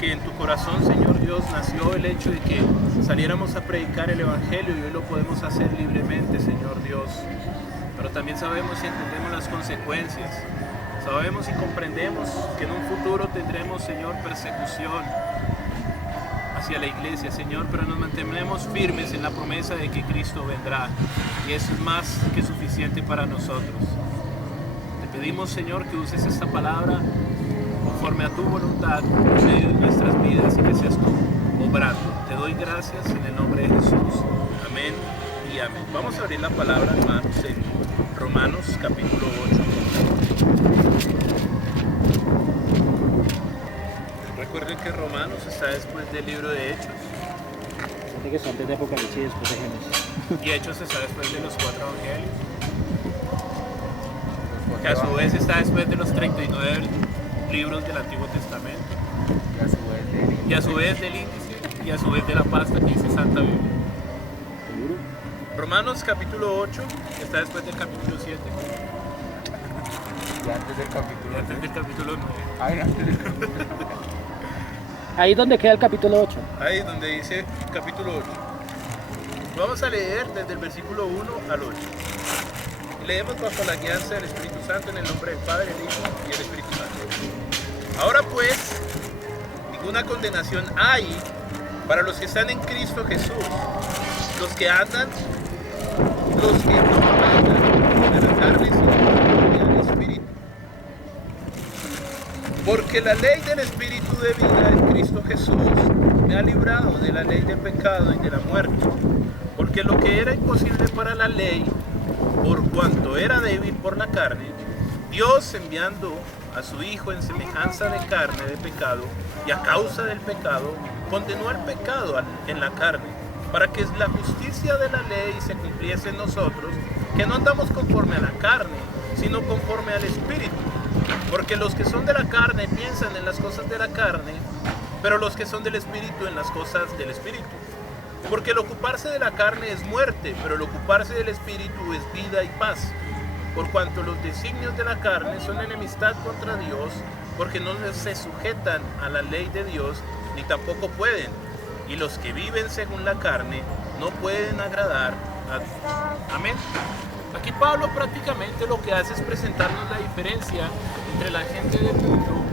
porque en tu corazón, Señor Dios, nació el hecho de que saliéramos a predicar el Evangelio y hoy lo podemos hacer libremente, Señor Dios. Pero también sabemos y entendemos las consecuencias. Sabemos y comprendemos que en un futuro tendremos, Señor, persecución hacia la iglesia, Señor, pero nos mantenemos firmes en la promesa de que Cristo vendrá. Y eso es más que suficiente para nosotros. Te pedimos, Señor, que uses esta palabra conforme a tu voluntad en medio de nuestras vidas y que seas tú obrando. Te doy gracias en el nombre de Jesús. Amén y amén. Vamos a abrir la palabra, hermanos, en Romanos capítulo 8. Recuerden que Romanos está después del libro de Hechos. Fíjate que son antes de Apocalipsis y después de Génesis. Y Hechos está después de los 4 evangelios. Que a su vez está después de los 39 libros del Antiguo Testamento. Y a su vez del índice. Y a su vez de la pasta que dice Santa Biblia. ¿Seguro? Romanos capítulo 8 está después del capítulo 7. Y antes del capítulo. Y antes del capítulo 9. Ay, antes del capítulo. Ahí donde queda el capítulo 8. Ahí donde dice capítulo 8. Vamos a leer desde el versículo 1 al 8. Leemos bajo la guianza del Espíritu Santo en el nombre del Padre, el Hijo y el Espíritu Santo. Ahora pues, ninguna condenación hay para los que están en Cristo Jesús, los que andan, los que no andan de la carne, sino del Espíritu. Porque la ley del Espíritu de vida en Cristo Jesús me ha librado de la ley del pecado y de la muerte. Porque lo que era imposible para la ley, por cuanto era débil por la carne, Dios enviando a su Hijo en semejanza de carne de pecado, y a causa del pecado, condenó el pecado en la carne, para que la justicia de la ley se cumpliese en nosotros, que no andamos conforme a la carne, sino conforme al Espíritu. Porque los que son de la carne piensan en las cosas de la carne, pero los que son del Espíritu en las cosas del Espíritu. Porque el ocuparse de la carne es muerte, pero el ocuparse del Espíritu es vida y paz. Por cuanto los designios de la carne son enemistad contra Dios, porque no se sujetan a la ley de Dios, ni tampoco pueden. Y los que viven según la carne no pueden agradar a Dios. Amén. Aquí Pablo prácticamente lo que hace es presentarnos la diferencia entre la gente del mundo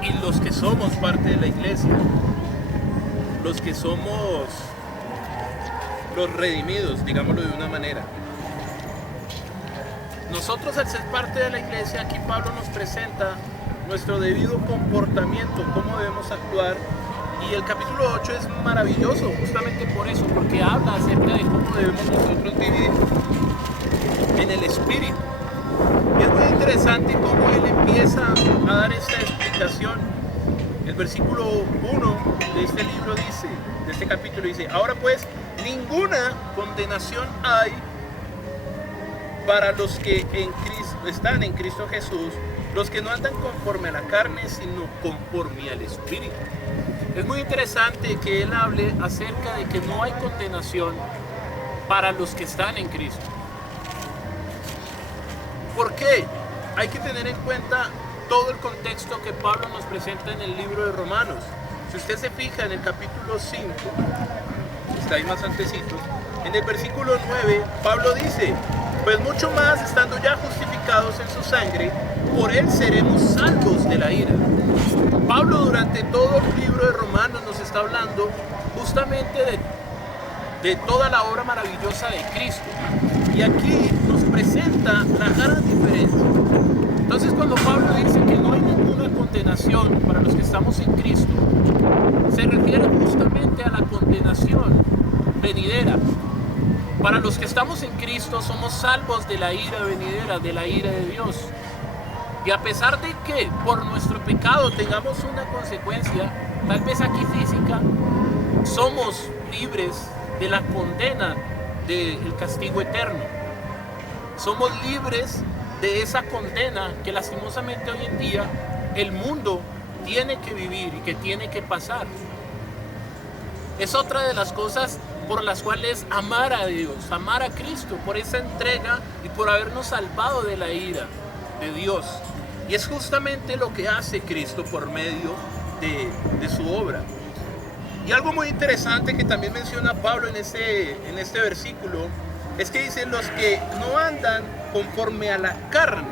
y los que somos parte de la iglesia. Los que somos los redimidos, digámoslo de una manera. Nosotros, al ser parte de la iglesia, aquí Pablo nos presenta nuestro debido comportamiento, cómo debemos actuar. Y el capítulo 8 es maravilloso justamente por eso, porque habla acerca de cómo debemos nosotros vivir en el Espíritu. Y es muy interesante cómo él empieza a dar esta explicación. El versículo 1 de este libro dice, de este capítulo dice: ahora pues, ninguna condenación hay para los que están en Cristo Jesús, los que no andan conforme a la carne, sino conforme al Espíritu. Es muy interesante que él hable acerca de que no hay condenación para los que están en Cristo. ¿Por qué? Hay que tener en cuenta todo el contexto que Pablo nos presenta en el libro de Romanos. Si usted se fija en el capítulo 5, está ahí más antecito, en el versículo 9, Pablo dice: pues mucho más, estando ya justificados en su sangre, por él seremos salvos de la ira. Pablo durante todo el libro de Romanos nos está hablando justamente de toda la obra maravillosa de Cristo. Y aquí nos presenta la gran diferencia. Entonces, cuando Pablo dice que no hay ninguna condenación para los que estamos en Cristo, se refiere justamente a la condenación venidera. Para los que estamos en Cristo somos salvos de la ira venidera, de la ira de Dios. Y a pesar de que por nuestro pecado tengamos una consecuencia, tal vez aquí física, somos libres de la condena del castigo eterno. Somos libres de esa condena que lastimosamente hoy en día el mundo tiene que vivir y que tiene que pasar. Es otra de las cosas por las cuales amar a Dios, amar a Cristo, por esa entrega y por habernos salvado de la ira de Dios. Y es justamente lo que hace Cristo por medio de su obra. Y algo muy interesante que también menciona Pablo en este versículo es que dice los que no andan conforme a la carne.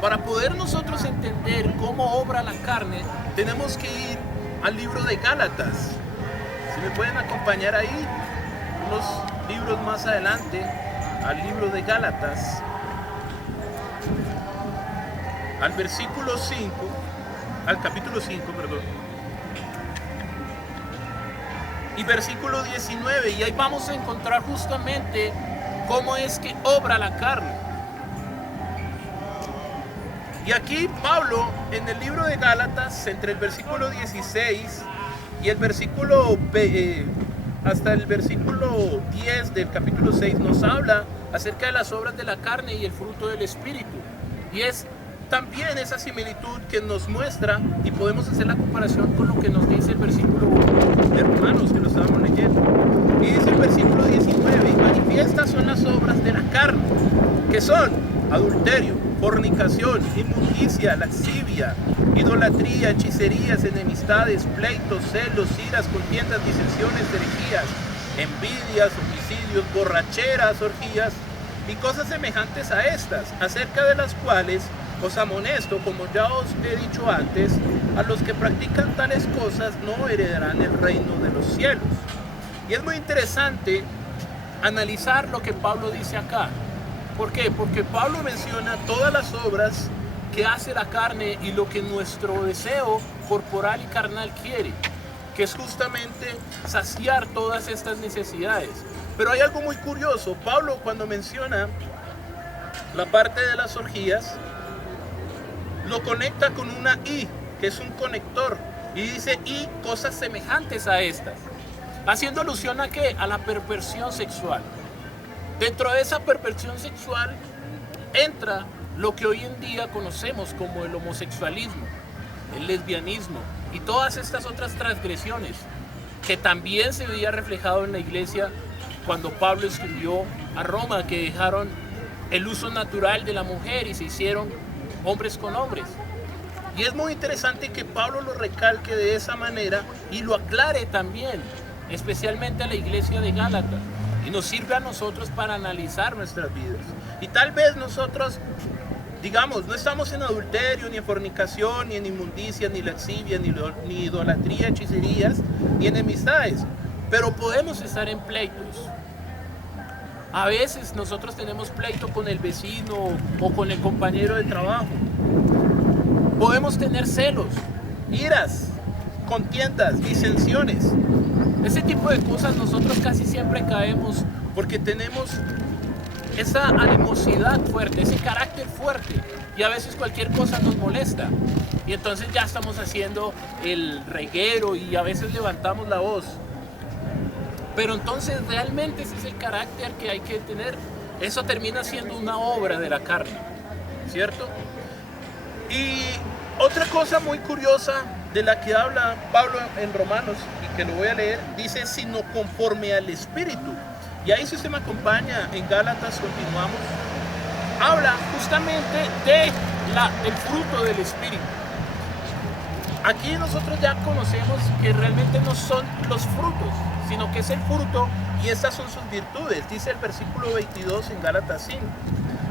Para poder nosotros entender cómo obra la carne, tenemos que ir al libro de Gálatas. Si me pueden acompañar ahí, unos libros más adelante, al libro de Gálatas, al versículo 5, al capítulo 5, perdón, y versículo 19, y ahí vamos a encontrar justamente cómo es que obra la carne. Y aquí Pablo, en el libro de Gálatas, entre el versículo 16 y el versículo hasta el versículo 10 del capítulo 6, nos habla acerca de las obras de la carne y el fruto del Espíritu. Y es también esa similitud que nos muestra, y podemos hacer la comparación con lo que nos dice el versículo 1 de Romanos, que lo estábamos leyendo. Y dice el versículo 19, y manifiestas son las obras de la carne, que son adulterio, fornicación, inmundicia, lascivia, idolatría, hechicerías, enemistades, pleitos, celos, iras, contiendas, disensiones, herejías, envidias, homicidios, borracheras, orgías y cosas semejantes a estas, acerca de las cuales os amonesto, como ya os he dicho antes, a los que practican tales cosas no heredarán el reino de los cielos. Y es muy interesante analizar lo que Pablo dice acá. ¿Por qué? Porque Pablo menciona todas las obras que hace la carne y lo que nuestro deseo corporal y carnal quiere, que es justamente saciar todas estas necesidades. Pero hay algo muy curioso. Pablo, cuando menciona la parte de las orgías, lo conecta con una I, que es un conector, y dice y cosas semejantes a estas, haciendo alusión a ¿qué? A la perversión sexual. Dentro de esa perversión sexual entra lo que hoy en día conocemos como el homosexualismo, el lesbianismo y todas estas otras transgresiones que también se veía reflejado en la iglesia cuando Pablo escribió a Roma, que dejaron el uso natural de la mujer y se hicieron hombres con hombres. Y es muy interesante que Pablo lo recalque de esa manera y lo aclare también, especialmente a la iglesia de Gálatas. Y nos sirve a nosotros para analizar nuestras vidas. Y tal vez nosotros, digamos, no estamos en adulterio, ni en fornicación, ni en inmundicia, ni lascivia, ni idolatría, hechicerías, ni enemistades. Pero podemos estar en pleitos. A veces nosotros tenemos pleito con el vecino o con el compañero de trabajo. Podemos tener celos, iras, contiendas, disensiones. Ese tipo de cosas nosotros casi siempre caemos porque tenemos esa animosidad fuerte, ese carácter fuerte, y a veces cualquier cosa nos molesta y entonces ya estamos haciendo el reguero y a veces levantamos la voz. Pero entonces realmente ese es el carácter que hay que tener. Eso termina siendo una obra de la carne, ¿cierto? Y otra cosa muy curiosa de la que habla Pablo en Romanos, y que lo voy a leer, dice sino conforme al Espíritu. Y ahí, si usted me acompaña en Gálatas, continuamos, habla justamente del fruto del Espíritu. Aquí nosotros ya conocemos que realmente no son los frutos, sino que es el fruto y estas son sus virtudes. Dice el versículo 22 en Gálatas 5,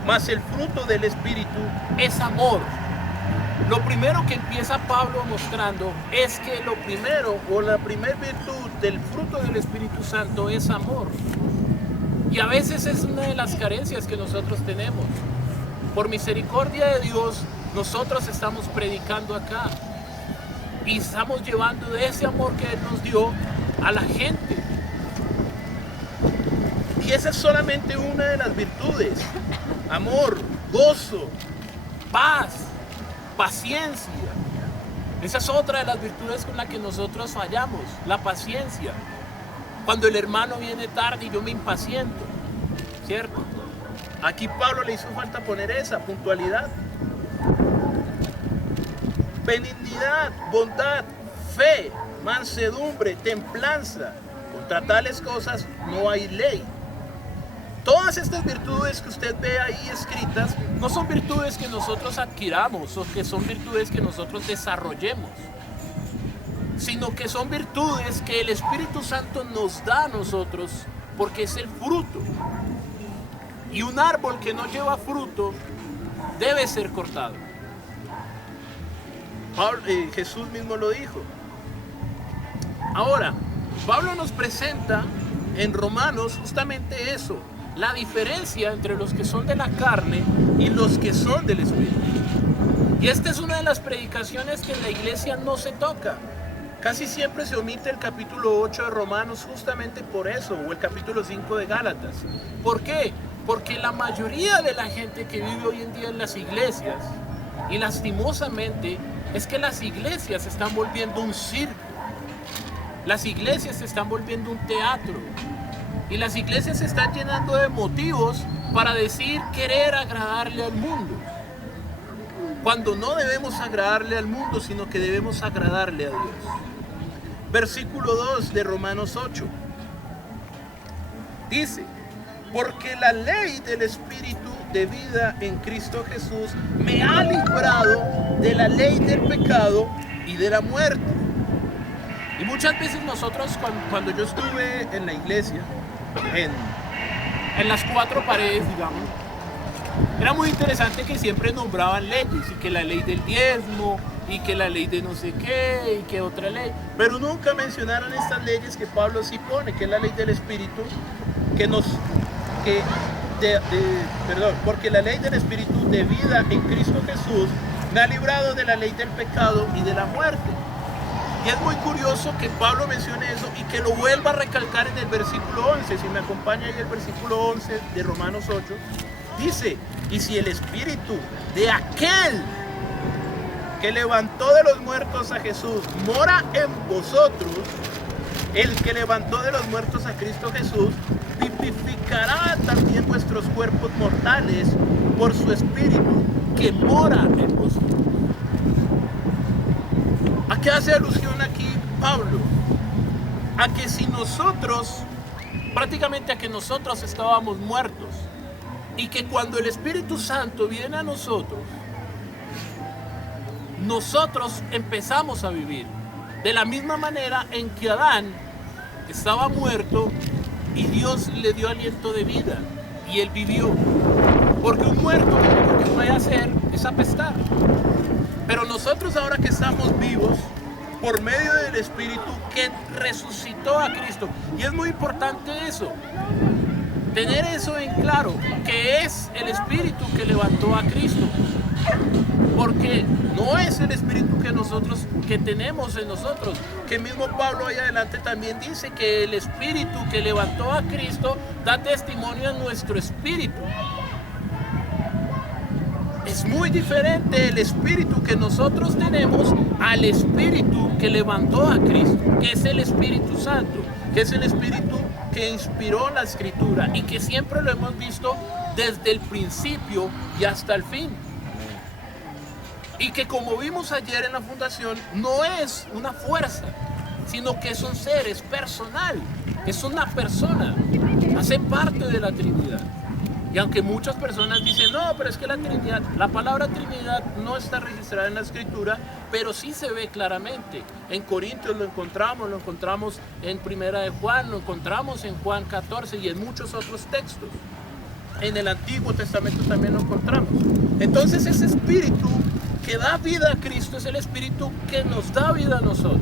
mas el fruto del Espíritu es amor. Lo primero que empieza Pablo mostrando es que lo primero o la primera virtud del fruto del Espíritu Santo es amor. Y a veces es una de las carencias que nosotros tenemos. Por misericordia de Dios, nosotros estamos predicando acá y estamos llevando de ese amor que Él nos dio a la gente. Y esa es solamente una de las virtudes: amor, gozo, paz, paciencia. Esa es otra de las virtudes con la que nosotros fallamos, la paciencia. Cuando el hermano viene tarde y yo me impaciento, ¿cierto? Aquí Pablo le hizo falta poner esa puntualidad. Benignidad, bondad, fe, mansedumbre, templanza. Contra tales cosas no hay ley. Todas estas virtudes que usted ve ahí escritas no son virtudes que nosotros adquiramos o que son virtudes que nosotros desarrollemos. sino que son virtudes que el Espíritu Santo nos da a nosotros porque es el fruto. Y un árbol que no lleva fruto debe ser cortado. Jesús mismo lo dijo. Ahora, Pablo nos presenta en Romanos justamente eso, la diferencia entre los que son de la carne y los que son del Espíritu. Y esta es una de las predicaciones que en la iglesia no se toca. Casi siempre se omite el capítulo 8 de Romanos justamente por eso, o el capítulo 5 de Gálatas. ¿Por qué? Porque la mayoría de la gente que vive hoy en día en las iglesias, y lastimosamente, es que las iglesias se están volviendo un circo. Las iglesias se están volviendo un teatro. Y las iglesias se están llenando de motivos para decir querer agradarle al mundo. Cuando no debemos agradarle al mundo, sino que debemos agradarle a Dios. Versículo 2 de Romanos 8. Dice: porque la ley del Espíritu de vida en Cristo Jesús me ha librado de la ley del pecado y de la muerte. Y muchas veces nosotros, cuando yo estuve en la iglesia, en las cuatro paredes, digamos, era muy interesante que siempre nombraban leyes, y que la ley del diezmo, y que la ley de no sé qué, y que otra ley, pero nunca mencionaron estas leyes que Pablo sí pone, que es la ley del Espíritu, porque la ley del Espíritu de vida en Cristo Jesús me ha librado de la ley del pecado y de la muerte. Y es muy curioso que Pablo mencione eso y que lo vuelva a recalcar en el versículo 11. Si me acompaña ahí el versículo 11 de Romanos 8, dice: y si el Espíritu de aquel que levantó de los muertos a Jesús mora en vosotros, el que levantó de los muertos a Cristo Jesús vivificará también vuestros cuerpos mortales por su Espíritu que mora en vosotros. ¿A qué hace alusión aquí Pablo? A que si nosotros, prácticamente a que nosotros estábamos muertos, y que cuando el Espíritu Santo viene a nosotros empezamos a vivir de la misma manera en que Adán estaba muerto y Dios le dio aliento de vida y él vivió. Porque un muerto lo único que puede hacer es apestar. Pero nosotros, ahora que estamos vivos, por medio del Espíritu que resucitó a Cristo, y es muy importante eso, tener eso en claro, que es el Espíritu que levantó a Cristo, porque no es el Espíritu que tenemos en nosotros, que mismo Pablo ahí adelante también dice que el Espíritu que levantó a Cristo da testimonio en nuestro espíritu. Es muy diferente el Espíritu que nosotros tenemos al Espíritu que levantó a Cristo, que es el Espíritu Santo, que es el Espíritu que inspiró la Escritura y que siempre lo hemos visto desde el principio y hasta el fin. Y que, como vimos ayer en la fundación, no es una fuerza, sino que es un ser, es personal, es una persona, hace parte de la Trinidad. Y aunque muchas personas dicen, no, pero es que la Trinidad, la palabra Trinidad no está registrada en la Escritura, pero sí se ve claramente. En Corintios lo encontramos en Primera de Juan, lo encontramos en Juan 14 y en muchos otros textos. En el Antiguo Testamento también lo encontramos. Entonces ese Espíritu que da vida a Cristo es el Espíritu que nos da vida a nosotros.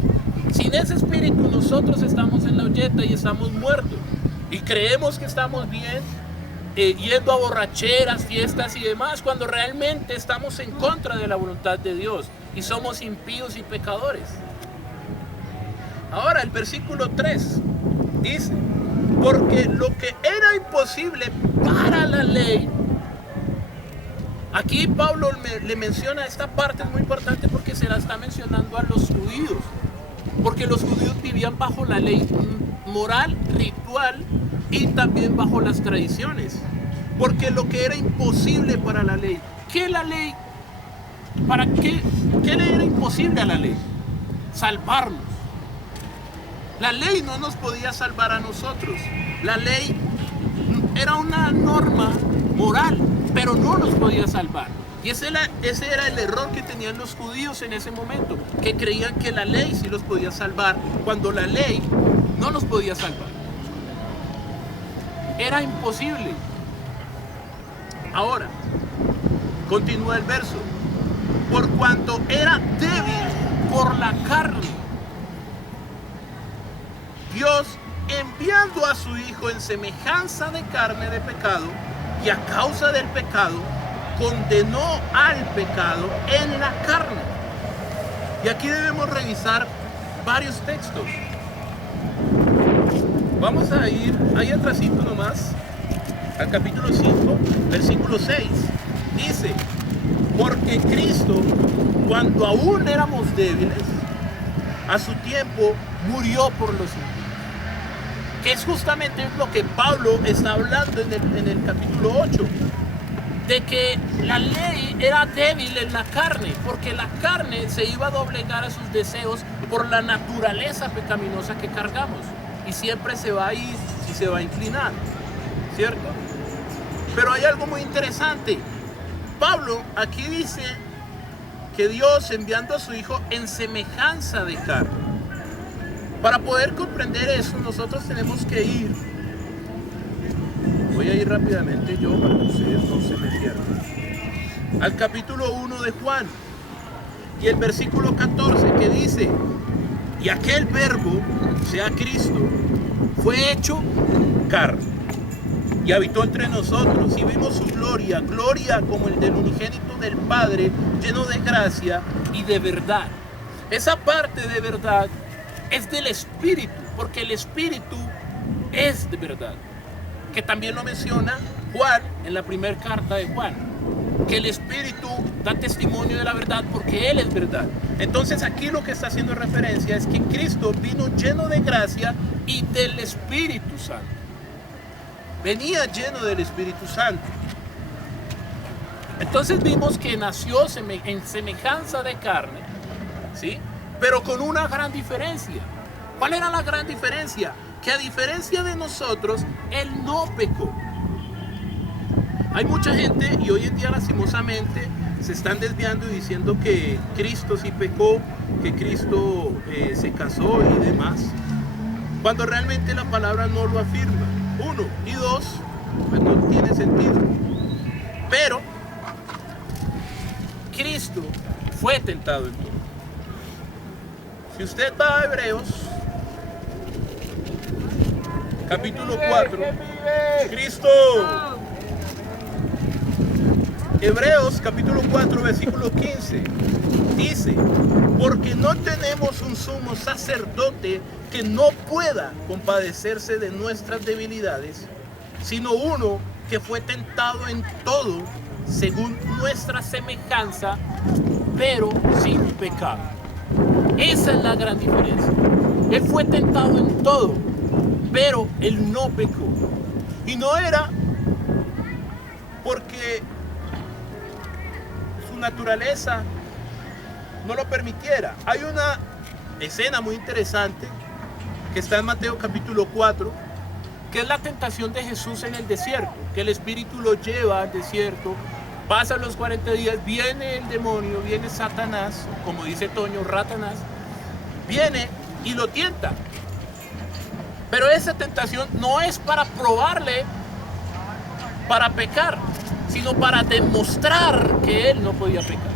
Sin ese Espíritu nosotros estamos en la olleta y estamos muertos. Y creemos que estamos bien, yendo a borracheras, fiestas y demás, cuando realmente estamos en contra de la voluntad de Dios y somos impíos y pecadores. Ahora el versículo 3 dice: porque lo que era imposible para la ley. Aquí Pablo le menciona esta parte, es muy importante porque se la está mencionando a los judíos, porque los judíos vivían bajo la ley moral, ritual y también bajo las tradiciones. Porque lo que era imposible para la ley, ¿qué la ley? ¿Para qué? ¿Qué le era imposible a la ley? Salvarnos. La ley no nos podía salvar a nosotros. La ley era una norma moral, pero no nos podía salvar. Y ese era el error que tenían los judíos en ese momento, que creían que la ley sí los podía salvar, cuando la ley no los podía salvar. Era imposible. Ahora, continúa el verso. Por cuanto era débil por la carne, Dios, enviando a su Hijo en semejanza de carne de pecado, y a causa del pecado, condenó al pecado en la carne. Y aquí debemos revisar varios textos. Vamos a ir ahí atrásito nomás, al capítulo 5, versículo 6. Dice, porque Cristo, cuando aún éramos débiles, a su tiempo murió por los impíos. Que es justamente lo que Pablo está hablando en el capítulo 8. De que la ley era débil en la carne, porque la carne se iba a doblegar a sus deseos por la naturaleza pecaminosa que cargamos. Y siempre se va a ir y se va a inclinar, ¿cierto? Pero hay algo muy interesante. Pablo aquí dice que Dios, enviando a su Hijo en semejanza de carne. Para poder comprender eso, nosotros tenemos que ir. Voy a ir rápidamente yo para que ustedes no se me pierdan. Al capítulo 1 de Juan y el versículo 14 que dice, y aquel verbo, sea Cristo, fue hecho carne y habitó entre nosotros y vimos su gloria, gloria como el del unigénito del Padre, lleno de gracia y de verdad. Esa parte de verdad es del Espíritu, porque el Espíritu es de verdad. Que también lo menciona Juan en la primera carta de Juan, que el Espíritu da testimonio de la verdad porque Él es verdad. Entonces aquí lo que está haciendo referencia es que Cristo vino lleno de gracia y del Espíritu Santo. Venía lleno del Espíritu Santo. Entonces vimos que nació en semejanza de carne, ¿sí? Pero con una gran diferencia. ¿Cuál era la gran diferencia? Que a diferencia de nosotros, Él no pecó. Hay mucha gente, y hoy en día lastimosamente se están desviando y diciendo que Cristo sí pecó, que Cristo se casó y demás, cuando realmente la palabra no lo afirma. Uno, y dos, pues no tiene sentido. Pero Cristo fue tentado en todo. Si usted va a Hebreos, capítulo 4, Cristo. Hebreos capítulo 4, versículo 15, dice, porque no tenemos un sumo sacerdote que no pueda compadecerse de nuestras debilidades, sino uno que fue tentado en todo, según nuestra semejanza, pero sin pecado. Esa es la gran diferencia. Él fue tentado en todo, pero Él no pecó. Y no era porque su naturaleza no lo permitiera. Hay una escena muy interesante que está en Mateo capítulo 4, que es la tentación de Jesús en el desierto, que el Espíritu lo lleva al desierto, pasan los 40 días, viene el demonio, viene Satanás, como dice Toño, Ratanás, viene y lo tienta. Pero esa tentación no es para probarle para pecar, sino para demostrar que él no podía pecar.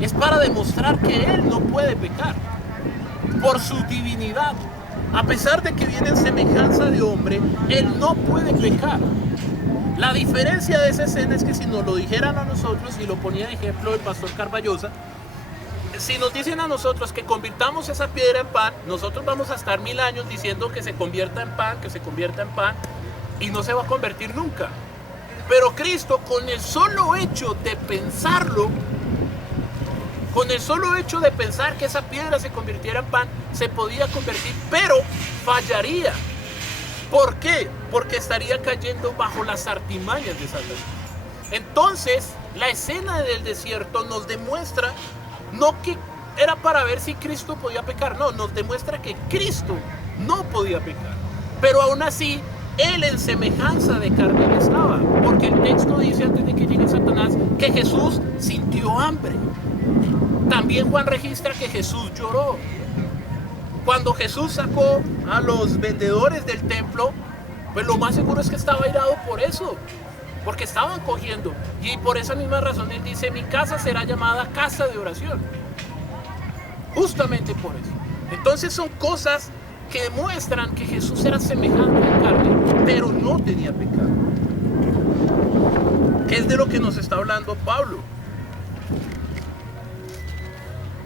Es para demostrar que él no puede pecar por su divinidad. A pesar de que viene en semejanza de hombre, él no puede pecar. La diferencia de esa escena es que si nos lo dijeran a nosotros, y lo ponía de ejemplo el pastor Carballosa, si nos dicen a nosotros que convirtamos esa piedra en pan, nosotros vamos a estar 1000 años diciendo que se convierta en pan, que se convierta en pan, y no se va a convertir nunca. Pero Cristo, con el solo hecho de pensarlo, con el solo hecho de pensar que esa piedra se convirtiera en pan, se podía convertir, pero fallaría. ¿Por qué? Porque estaría cayendo bajo las artimañas de Satanás. Entonces, la escena del desierto nos demuestra, no que era para ver si Cristo podía pecar, no, nos demuestra que Cristo no podía pecar. Pero aún así, él en semejanza de carne estaba, porque el texto dice antes de que llegue Satanás que Jesús sintió hambre. También Juan registra que Jesús lloró. Cuando Jesús sacó a los vendedores del templo, pues lo más seguro es que estaba airado por eso, porque estaban cogiendo. Y por esa misma razón él dice, mi casa será llamada casa de oración. Justamente por eso. Entonces son cosas que demuestran que Jesús era semejante en carne, pero no tenía pecado. ¿Qué es de lo que nos está hablando Pablo?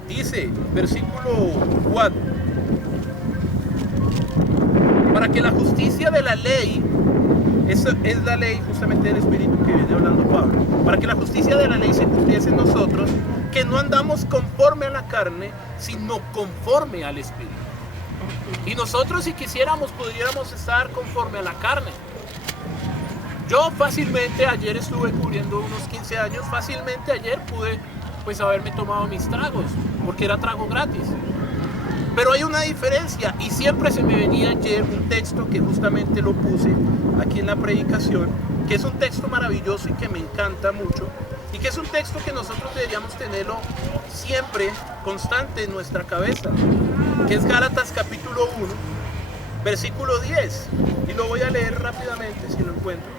Dice, versículo 4, para que la justicia de la ley, esa es la ley justamente del Espíritu que viene hablando Pablo, para que la justicia de la ley se cumpliese en nosotros, que no andamos conforme a la carne, sino conforme al Espíritu. Y nosotros, si quisiéramos, podríamos estar conforme a la carne. Yo fácilmente, ayer estuve cubriendo unos 15 años, fácilmente ayer pude pues haberme tomado mis tragos, porque era trago gratis. Pero hay una diferencia, y siempre se me venía ayer un texto que justamente lo puse aquí en la predicación, que es un texto maravilloso y que me encanta mucho, y que es un texto que nosotros deberíamos tenerlo siempre constante en nuestra cabeza, que es Gálatas capítulo 1, versículo 10, y lo voy a leer rápidamente si lo encuentro.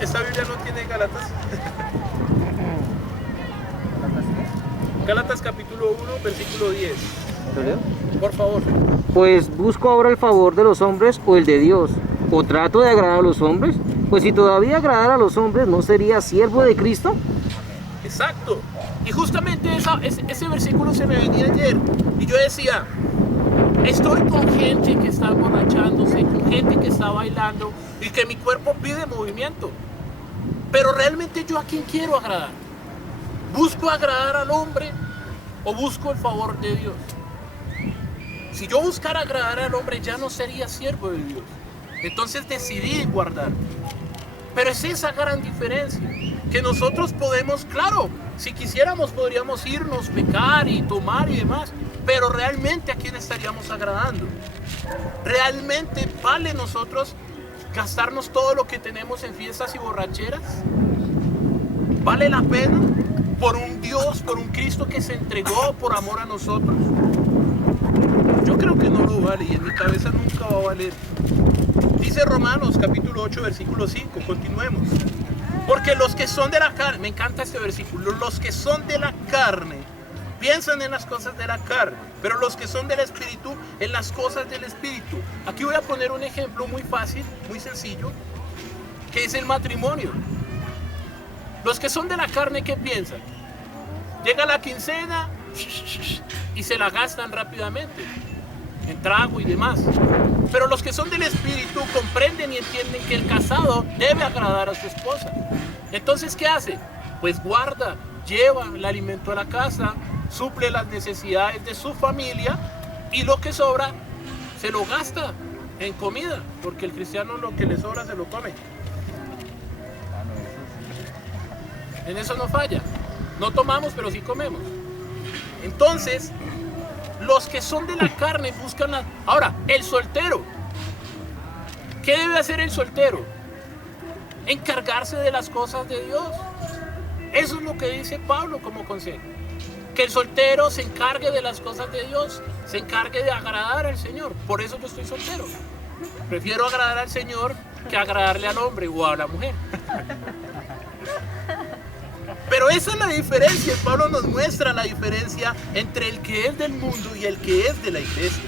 Esta Biblia no tiene Gálatas. Gálatas capítulo 1, versículo 10. Por favor. Pues busco ahora el favor de los hombres o el de Dios, o trato de agradar a los hombres. Pues si todavía agradara a los hombres, ¿no sería siervo de Cristo? Exacto. Y justamente ese versículo se me venía ayer. Y yo decía, estoy con gente que está emborrachándose, con gente que está bailando y que mi cuerpo pide movimiento. Pero realmente yo a quién quiero agradar. ¿Busco agradar al hombre o busco el favor de Dios? Si yo buscara agradar al hombre, ya no sería siervo de Dios. Entonces decidí guardar. Pero es esa gran diferencia, que nosotros podemos, claro, si quisiéramos podríamos irnos, pecar y tomar y demás, pero realmente ¿a quién estaríamos agradando? ¿Realmente vale nosotros gastarnos todo lo que tenemos en fiestas y borracheras? ¿Vale la pena por un Dios, por un Cristo que se entregó por amor a nosotros? Yo creo que no lo vale y en mi cabeza nunca va a valer. Dice Romanos capítulo 8 versículo 5, continuemos. Porque los que son de la carne, me encanta este versículo, los que son de la carne piensan en las cosas de la carne, pero los que son del Espíritu en las cosas del Espíritu. Aquí voy a poner un ejemplo muy fácil, muy sencillo, que es el matrimonio. Los que son de la carne, ¿qué piensan? Llega la quincena y se la gastan rápidamente en trago y demás. Pero los que son del Espíritu comprenden y entienden que el casado debe agradar a su esposa. Entonces, ¿qué hace? Pues guarda, lleva el alimento a la casa, suple las necesidades de su familia y lo que sobra se lo gasta en comida, porque el cristiano lo que le sobra se lo come. En eso no falla. No tomamos, pero sí comemos. Entonces, los que son de la carne buscan la... Ahora, el soltero. ¿Qué debe hacer el soltero? Encargarse de las cosas de Dios. Eso es lo que dice Pablo como consejo. Que el soltero se encargue de las cosas de Dios, se encargue de agradar al Señor. Por eso yo estoy soltero. Prefiero agradar al Señor que agradarle al hombre o a la mujer. Pero esa es la diferencia. Pablo nos muestra la diferencia entre el que es del mundo y el que es de la iglesia.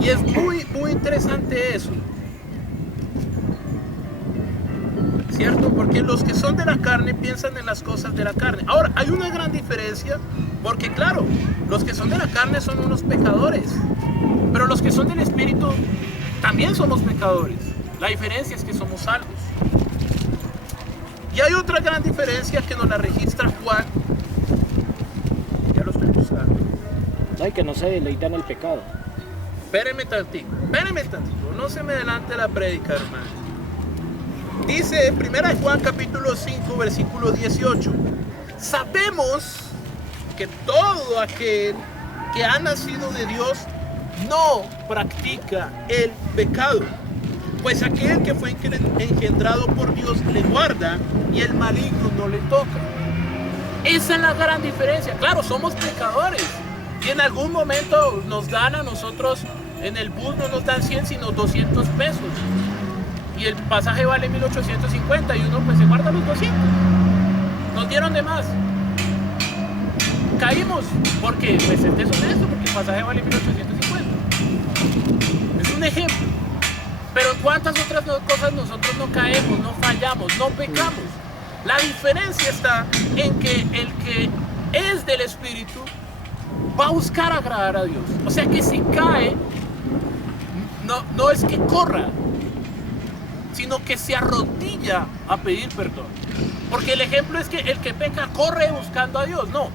Y es muy, muy interesante eso. ¿Cierto? Porque los que son de la carne piensan en las cosas de la carne. Ahora, hay una gran diferencia, porque claro, los que son de la carne son unos pecadores, pero los que son del Espíritu también somos pecadores. La diferencia es que somos salvos. Y hay otra gran diferencia que nos la registra Juan. Ya lo estoy buscando. Ay, que no se deleitan en el pecado. Espérenme tantito, no se me adelante la prédica, hermano. Dice 1 Juan capítulo 5 versículo 18. Sabemos que todo aquel que ha nacido de Dios no practica el pecado, pues aquel que fue engendrado por Dios le guarda y el maligno no le toca. Esa es la gran diferencia. Claro, somos pecadores y en algún momento nos dan a nosotros, en el bus no nos dan 100 sino 200 pesos y el pasaje vale 1850 y uno pues se guarda los 200. Nos dieron de más. Caímos porque pues es deshonesto, porque el pasaje vale 1850. Es un ejemplo. Pero en cuántas otras cosas nosotros no caemos, no fallamos, no pecamos. La diferencia está en que el que es del Espíritu va a buscar agradar a Dios. O sea que si cae, no es que corra, sino que se arrodilla a pedir perdón. Porque el ejemplo es que el que peca corre buscando a Dios. No,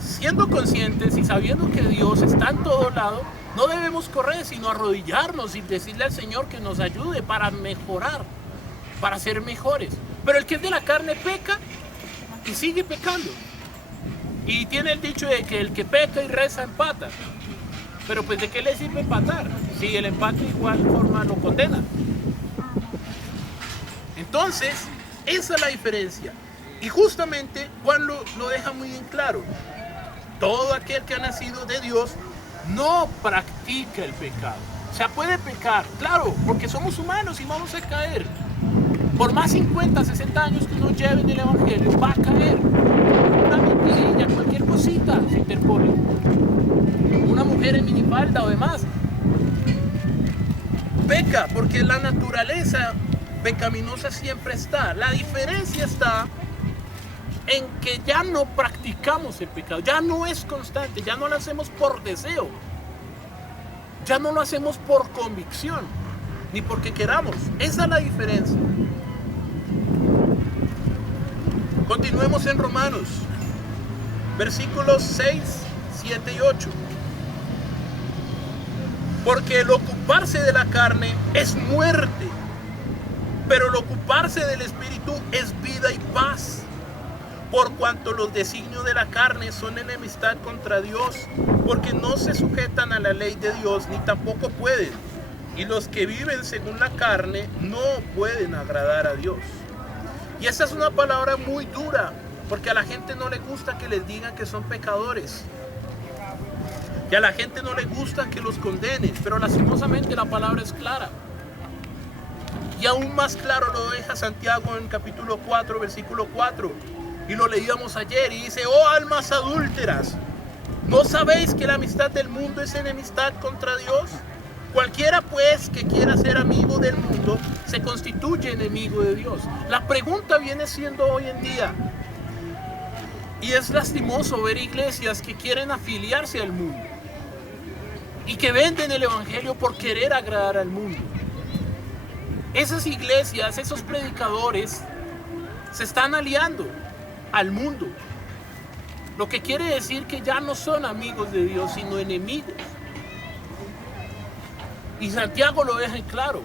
siendo conscientes y sabiendo que Dios está en todo lado, no debemos correr, sino arrodillarnos y decirle al Señor que nos ayude para mejorar, para ser mejores. Pero el que es de la carne peca y sigue pecando. Y tiene el dicho de que el que peca y reza empata. Pero pues ¿de qué le sirve empatar? Si el empate de igual forma lo condena. Entonces, esa es la diferencia. Y justamente Juan lo deja muy en claro. Todo aquel que ha nacido de Dios no practica el pecado. O sea, puede pecar, claro, porque somos humanos y vamos a caer. Por más 50, 60 años que uno lleve en el Evangelio, va a caer. Una mentirilla, cualquier cosita se interpone. Una mujer en minifalda o demás. Peca, porque la naturaleza pecaminosa siempre está. La diferencia está en que ya no practicamos el pecado, ya no es constante, ya no lo hacemos por deseo, ya no lo hacemos por convicción, ni porque queramos. Esa es la diferencia. Continuemos en Romanos, versículos 6, 7 y 8. Porque el ocuparse de la carne es muerte, pero el ocuparse del Espíritu es vida y paz. Por cuanto los designios de la carne son enemistad contra Dios, porque no se sujetan a la ley de Dios, ni tampoco pueden. Y los que viven según la carne no pueden agradar a Dios. Y esta es una palabra muy dura, porque a la gente no le gusta que les digan que son pecadores. Y a la gente no le gusta que los condenen, pero lastimosamente la palabra es clara. Y aún más claro lo deja Santiago en capítulo 4, versículo 4. Y lo leíamos ayer y dice: oh almas adúlteras, ¿no sabéis que la amistad del mundo es enemistad contra Dios? Cualquiera pues que quiera ser amigo del mundo se constituye enemigo de Dios. La pregunta viene siendo hoy en día, y es lastimoso ver iglesias que quieren afiliarse al mundo y que venden el evangelio por querer agradar al mundo. Esas iglesias, esos predicadores se están aliando al mundo, lo que quiere decir que ya no son amigos de Dios sino enemigos. Y Santiago lo deja en claro.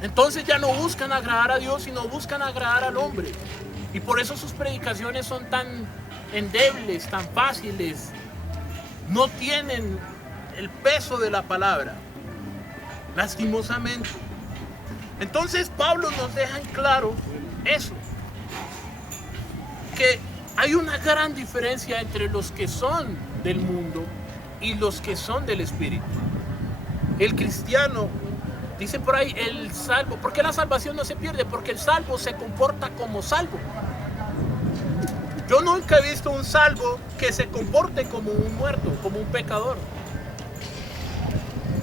Entonces ya no buscan agradar a Dios sino buscan agradar al hombre, y por eso sus predicaciones son tan endebles, tan fáciles, no tienen el peso de la palabra, lastimosamente. Entonces Pablo nos deja en claro eso, que hay una gran diferencia entre los que son del mundo y los que son del Espíritu. El cristiano, dicen por ahí, el salvo. ¿Por qué la salvación no se pierde? Porque el salvo se comporta como salvo. Yo nunca he visto un salvo que se comporte como un muerto, como un pecador.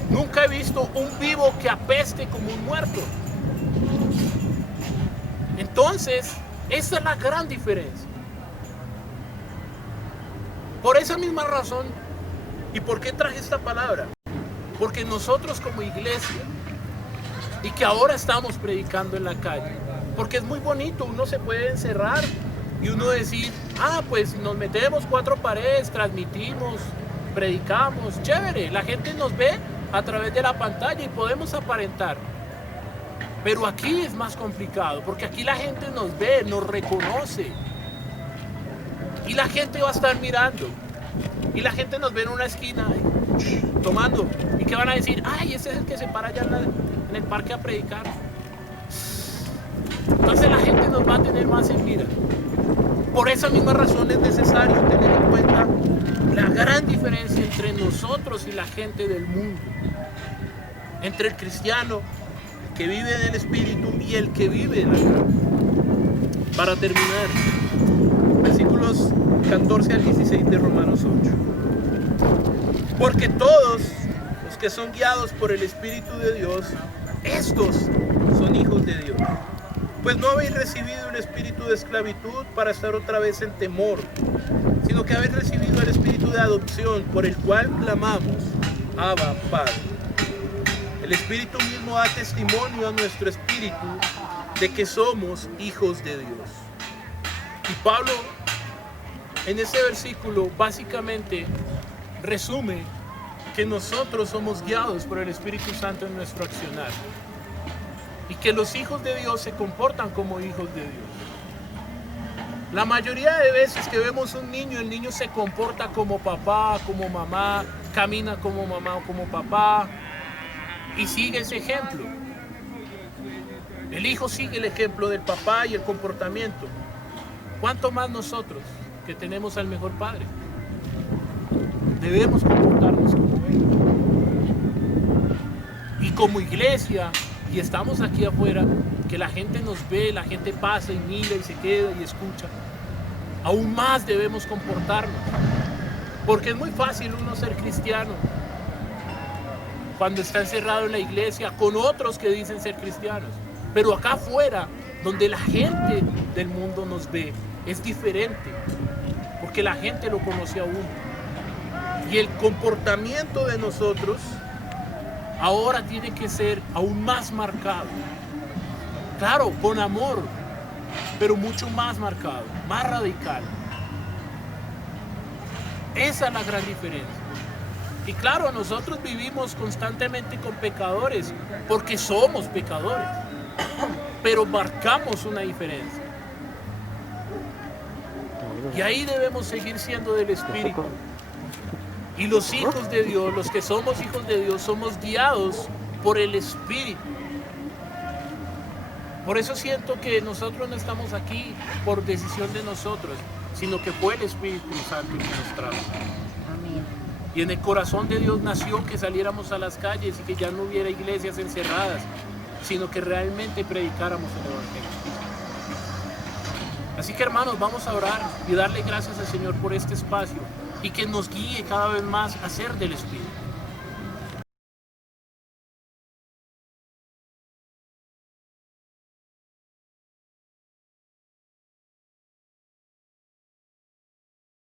Nunca he visto un vivo que apeste como un muerto. Entonces, esa es la gran diferencia. Por esa misma razón, ¿y por qué traje esta palabra? Porque nosotros como iglesia, y que ahora estamos predicando en la calle, porque es muy bonito, uno se puede encerrar y uno decir: ah, pues nos metemos 4 paredes, transmitimos, predicamos, chévere, la gente nos ve a través de la pantalla y podemos aparentar. Pero aquí es más complicado, porque aquí la gente nos ve, nos reconoce. Y la gente va a estar mirando. Y la gente nos ve en una esquina tomando. ¿Y qué van a decir? Ay, ese es el que se para allá en el parque a predicar. Entonces la gente nos va a tener más en mira. Por esa misma razón es necesario tener en cuenta la gran diferencia entre nosotros y la gente del mundo. Entre el cristiano que vive en el Espíritu y el que vive en la carne. Para terminar, versículos 14 al 16 de Romanos 8. Porque todos los que son guiados por el Espíritu de Dios, estos son hijos de Dios. Pues no habéis recibido un espíritu de esclavitud para estar otra vez en temor, sino que habéis recibido el espíritu de adopción, por el cual clamamos, Abba, Padre. El Espíritu mismo da testimonio a nuestro espíritu de que somos hijos de Dios. Y Pablo, en ese versículo, básicamente resume que nosotros somos guiados por el Espíritu Santo en nuestro accionar. Y que los hijos de Dios se comportan como hijos de Dios. La mayoría de veces que vemos un niño, el niño se comporta como papá, como mamá, camina como mamá o como papá y sigue ese ejemplo. El hijo sigue el ejemplo del papá y el comportamiento. ¿Cuánto más nosotros que tenemos al mejor padre? Debemos comportarnos como él. Y como iglesia, y estamos aquí afuera, que la gente nos ve, la gente pasa y mira y se queda y escucha. Aún más debemos comportarnos. Porque es muy fácil uno ser cristiano cuando está encerrado en la iglesia con otros que dicen ser cristianos. Pero acá afuera, donde la gente del mundo nos ve, es diferente. Porque la gente lo conoce a uno. Y el comportamiento de nosotros ahora tiene que ser aún más marcado. Claro, con amor, pero mucho más marcado, más radical. Esa es la gran diferencia. Y claro, nosotros vivimos constantemente con pecadores, porque somos pecadores, pero marcamos una diferencia. Y ahí debemos seguir siendo del Espíritu. Y los hijos de Dios, los que somos hijos de Dios, somos guiados por el Espíritu. Por eso siento que nosotros no estamos aquí por decisión de nosotros, sino que fue el Espíritu Santo que nos trajo. Amén. Y en el corazón de Dios nació que saliéramos a las calles y que ya no hubiera iglesias encerradas, sino que realmente predicáramos el Evangelio. Así que hermanos, vamos a orar y darle gracias al Señor por este espacio y que nos guíe cada vez más a ser del Espíritu.